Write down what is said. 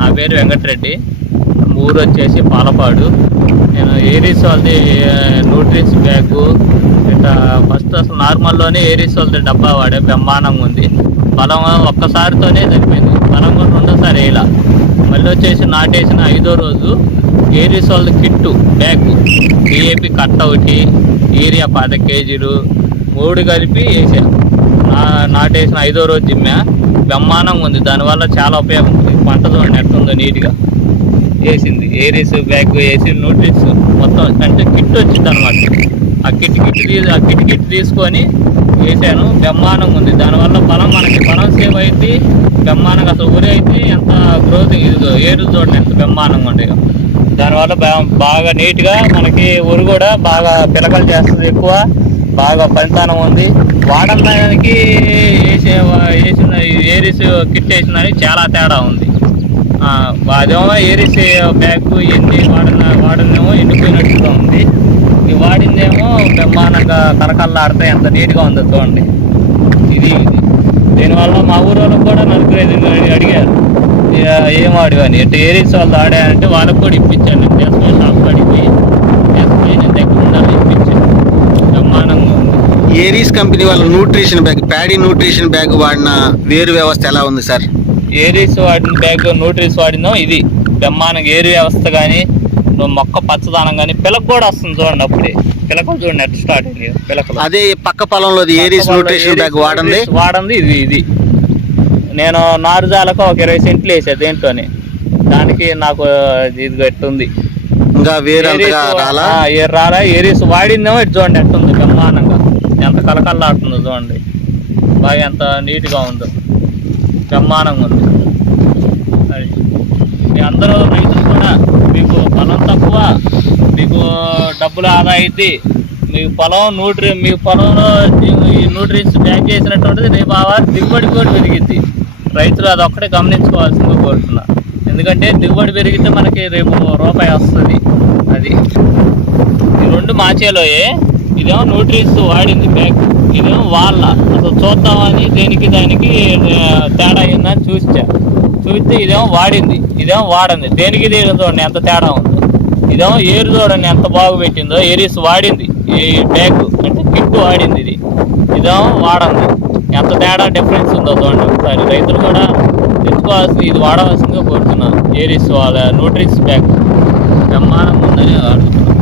నా పేరు వెంకటరెడ్డి, ఊరు వచ్చేసి పాలపాడు. నేను ఏరీస్ వాళ్ళది న్యూట్రిన్స్ బ్యాగు ఇట్లా ఫస్ట్ అసలు నార్మల్లోనే ఏరీస్ వాళ్ళది డబ్బా వాడే, బ్రహ్మాండంగా ఉంది. బలం ఒక్కసారితోనే సరిపోయింది, బలం కూడా రెండోసారి వేయాల. మళ్ళీ వచ్చేసి నాటేసిన 5వ రోజు ఏరీస్ వాళ్ళది కిట్టు బ్యాగు, డిఏపి కట్ట ఒకటి, యూరియా 10 కేజీలు 3 కలిపి వేసాను. నాటేసిన 5వ రోజు జిమ్మా బ్రహ్మాండంగా ఉంది. దానివల్ల చాలా ఉపయోగం ఉంది. పంట చూడండి ఎట్టుందో నీట్గా వేసింది. ఏరీస్ బ్యాగ్ వేసి న్యూట్రిన్స్ మొత్తం అంటే కిట్ వచ్చింది అనమాట. ఆ కిట్ తీసుకొని వేసాను. బ్రహ్మాండంగా ఉంది. దానివల్ల మనకి బలం సేవ్ అయింది. బ్రహ్మాండంగా అసలు ఊరి అయితే ఎంత గ్రోత్, ఇది ఏరు చూడండి ఎంత బ్రహ్మాండంగా ఉంటాయి. దానివల్ల బాగా నీట్గా మనకి ఊరు కూడా బాగా పిలకలు చేస్తుంది, ఎక్కువ బాగా పరితానం ఉంది. వాడడానికి వేసిన ఏరీస్ కిట్ వేసిన చాలా తేడా ఉంది. అదేమో ఏరీస్ బ్యాగ్ వాడినేమో ఎండిపోయినట్టుగా ఉంది. ఈ వాడిందేమో బ్రహ్మాండంగా కరకల్లాడితే ఎంత నీట్గా ఉందో చూడండి. ఇది దీనివల్ల మా ఊరు వాళ్ళకి కూడా నలుగురు అడిగారు ఏం ఆడివని. ఇట్లా ఏరీస్ వాళ్ళు ఆడారంటే వాళ్ళకి కూడా ఇప్పించాను. నేను ఎస్ఐ షాప్ అడిగి నేను దగ్గర ఉండాలి ఇప్పించాను. బ్రహ్మాండంగా ఉంది. ఏరీస్ కంపెనీ వాళ్ళ nutrition bag, paddy nutrition bag వాడిన వేరు వ్యవస్థ ఎలా ఉంది సార్? ఏరీస్ వాడిన బ్యాగ్ న్యూట్రిన్స్ వాడినాం. ఇది బ్రహ్మాండంగా ఏరు వ్యవస్థ కానీ మొక్క పచ్చదనం కానీ పిలక కూడా వస్తుంది చూడండి. అప్పుడే పిలకలు చూడండి ఎట్లా స్టార్ట్ అయింది పిలకలు. అదే పక్క పొలంలో ఏరీస్ న్యూట్రిషన్ బ్యాగ్ వాడండి. ఇది నేను నారుజాలకు ఒక 20 సెంట్లు వేసా దేంట్లోనే. దానికి నాకు ఇది గట్టుంది. ఇంకా వేరే రాలా. ఏరీస్ వాడిందేమో ఇటు చూడండి ఎట్టుంది బ్రహ్మాండంగా, ఎంత కలకల్లాడుతుందో చూడండి. బాగా ఎంత నీట్గా ఉందో, బ్రహ్మాండంగా ఉంది. అది మీ అందరూ రైతులు కూడా మీకు పొలం తక్కువ, మీకు డబ్బులు ఆదా అయింది. మీ పొలంలో ఈ న్యూట్రిన్స్ బ్యాగ్ చేసినట్టు ఉంటుంది. రేపు ఆ వారి దిగుబడి కూడా పెరిగిద్ది. రైతులు అది ఒక్కటే గమనించుకోవాల్సిందిగా కోరుతున్నా. ఎందుకంటే దిగుబడి పెరిగితే మనకి రేపు రూపాయి వస్తుంది. అది ఈ రెండు మాచేలోయే. ఇదేమో న్యూట్రిన్స్ వాడింది బ్యాగ్, ఇదేమో వాళ్ళ అసలు చూద్దామని దానికి తేడా అయిందని చూస్తే ఇదేమో వాడింది, ఇదేమో వాడింది. దేనికి చూడండి ఎంత తేడా ఉందో. ఇదేమో ఏరు చూడండి ఎంత బాగు పెట్టిందో. ఏరీస్ వాడింది ఈ బ్యాగ్ అంటే కిట్ వాడింది. ఇదేమో వాడంది. ఎంత తేడా డిఫరెన్స్ ఉందో చూడండి ఒకసారి. రైతులు కూడా తెచ్చుకోవాల్సింది, ఇది వాడవలసిందిగా కోరుతున్నాను. ఏరీస్ వాళ్ళ న్యూట్రిన్స్ బ్యాగ్ బ్రహ్మాండంగా ఉందని అడుగుతున్నాను.